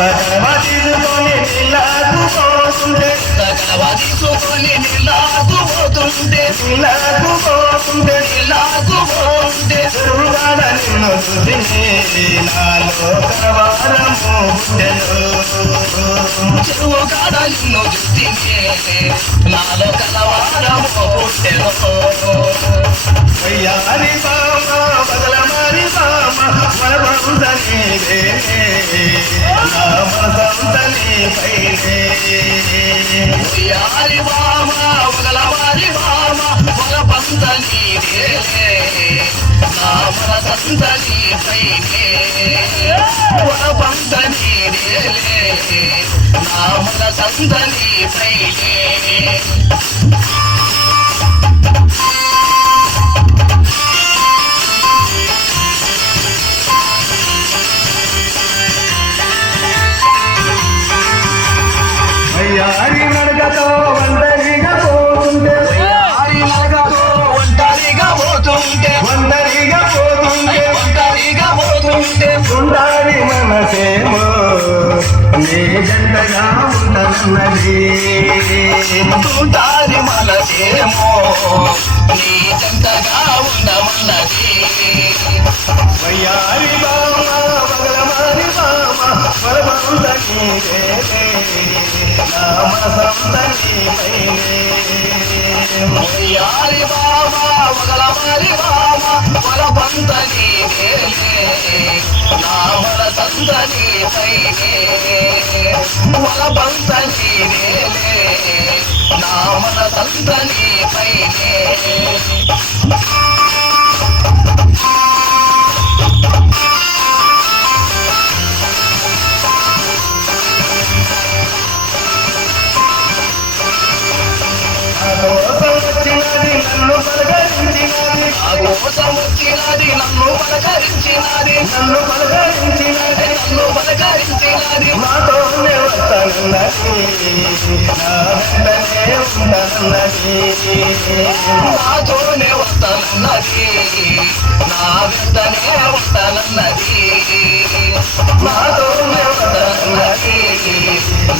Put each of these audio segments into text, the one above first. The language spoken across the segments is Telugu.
తీసుకొని నీళ్ళకు పోతుంటే తీసుకొని నీళ్ళకు పోతుంటే చెరువుగాడ నిన్ను చూసి నాలో కలవారము పుట్టెను చెరువుగాడ నిన్ను చూసి నాలో కలవారము పుట్టెను అయ్యారి బామ బదలమారి బామ మనసంత నీవే నా మనసంత నీపైనే అయ్యారి బామ బదలమారి బామ మనసంత నీవే నా మనసంత నీపైనే మనసంత నీవే నా మనసంత నీపైనే అయ్యారి నడకతో ఒంటరిగా పోతుంటే ఉండాలి మనసేమో నీ జంటగా ఉండనున్నది ఉండాలి మనసేమో నీ జంటగా ఉండమన్నది వయ్యారి బామ బగలమారి బామ వరమంత నీవే నా మనసంత నీపైనే వయ్యారి బామ బగలమారి బామ వరమంత నీవే నా మనసంత నీపైనే వరమంత నీవే నా మనసంత నీపైనే నన్ను పలకరించినది నాతోనే వస్తానన్నది నా వెంటనే ఉండనున్నది నాతోనే వస్తానన్నది నా వెంటనే ఉంటానన్నది నాతోనే వస్తానన్నది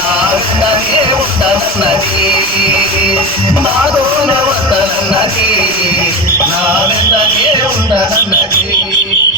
నా వెంటనే ఉంటానన్నది నాతోనే వస్తానన్నది నా వెంటనే ఉంటానన్నది